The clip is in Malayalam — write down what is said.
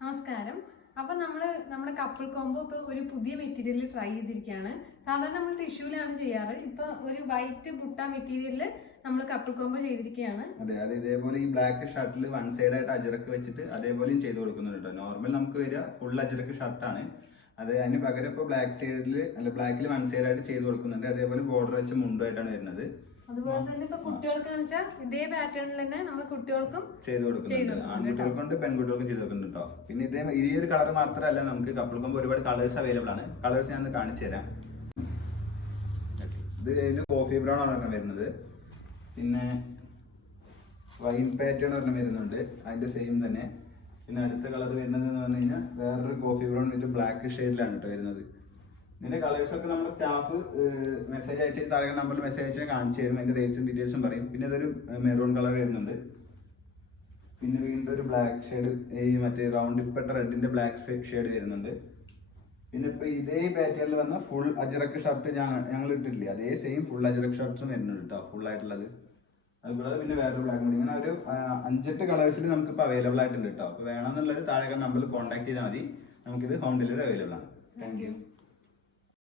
നമസ്കാരം. അപ്പൊ നമ്മുടെ കപ്പിൾ കോംബോ ഇപ്പൊ ഒരു പുതിയ മെറ്റീരിയൽ ട്രൈ ചെയ്തിരിക്കുകയാണ്. സാധാരണ നമ്മൾ ടിഷ്യൂലാണ് ചെയ്യാറ്. ഇപ്പൊ ഒരു വൈറ്റ് ബുട്ട മെറ്റീരിയലില് നമ്മൾ കപ്പിൾ കോംബോ ചെയ്തിരിക്കുകയാണ്. അതെ, അത് ഇതേപോലെ ഈ ബ്ലാക്ക് ഷർട്ടിൽ വൺ സൈഡ് ആയിട്ട് അജറക്ക് വെച്ചിട്ട് അതേപോലെയും ചെയ്ത് കൊടുക്കുന്നുണ്ട്. നോർമൽ നമുക്ക് വരിക ഫുൾ അജറക്ക് ഷർട്ടാണ്. അത് അതിന് പകരം ഇപ്പോൾ ബ്ലാക്കിൽ വൺ സൈഡ് ആയിട്ട് ചെയ്ത് കൊടുക്കുന്നുണ്ട്. അതേപോലെ ബോർഡർ വെച്ച മുണ്ടായിട്ടാണ് വരുന്നത്. അതുപോലെ തന്നെ ഇപ്പൊ കുട്ടികൾക്കാന്ന് വെച്ചാൽ ഇതേ പാറ്റേണിൽ തന്നെ നമ്മൾ കുട്ടികൾക്കും ചെയ്ത് കൊടുക്കുന്നുണ്ട്. ആൺകുട്ടികൾക്കുണ്ട് പെൺകുട്ടികൾക്കും ചെയ്ത് കൊടുക്കുന്നുണ്ട് കേട്ടോ. പിന്നെ ഈ ഒരു കളർ മാത്രമല്ല, നമുക്ക് കപ്പിൾ കോംബോ ഒരുപാട് കളേഴ്സ് അവൈലബിൾ ആണ്. കളേഴ്സ് ഞാൻ കാണിച്ചു തരാം. ഇത് കോഫി ബ്രൗൺ ആണ് വരുന്നത്. പിന്നെ വൈൻ പാറ്റേൺ ഒരെണ്ണം വരുന്നുണ്ട്, അതിന്റെ സെയിം തന്നെ. പിന്നെ അടുത്ത കളർ വരുന്നത് എന്ന് പറഞ്ഞു കഴിഞ്ഞാൽ വേറൊരു കോഫി ബ്രൗൺ വിത്ത് ബ്ലാക്ക് ഷെയ്ഡിലാണ് കേട്ടോ വരുന്നത്. ഇതിന്റെ കളേഴ്സ് ഒക്കെ നമ്മുടെ സ്റ്റാഫ് മെസ്സേജ് അയച്ച് താഴെ നമ്പറിൽ മെസ്സേജ് അയച്ചാൽ കാണിച്ചു തരും. അതിന്റെ റേറ്റ്സും ഡീറ്റെയിൽസും പറയും. പിന്നെ ഇതൊരു മെറൂൺ കളർ വരുന്നുണ്ട്. പിന്നെ വീണ്ടും ഒരു ബ്ലാക്ക് ഷെയ്ഡ്, ഈ മറ്റേ റൗണ്ട് ഇപ്പട്ട റെഡിന്റെ ബ്ലാക്ക് ഷെയ്ഡ് വരുന്നുണ്ട്. പിന്നെ ഇപ്പൊ ഇതേ പാറ്റേണിൽ വന്ന ഫുൾ അജറക്ക് ഷർട്ട് ഞങ്ങൾ ഇട്ടിട്ടില്ലേ, അതേ സെയിം ഫുൾ അജറക്ക് ഷർട്ട്സും വരുന്നുണ്ട് കേട്ടോ, ഫുൾ ആയിട്ടുള്ളത്. അതുകൂടാതെ പിന്നെ വേറൊരു ബ്ലാക്ക് മണി, ഇങ്ങനെ ഒരു 5-8 കളേഴ്സിൽ നമുക്കിപ്പോൾ അവൈലബിൾ ആയിട്ടുണ്ട് കേട്ടോ. അപ്പോൾ വേണമെന്നുള്ളൊരു താഴെ നമ്പറിൽ കോൺടാക്ട് ചെയ്താൽ മതി. നമുക്കിത് ഹോം ഡെലിവറി അവൈലബിൾ ആണ്. Thank you.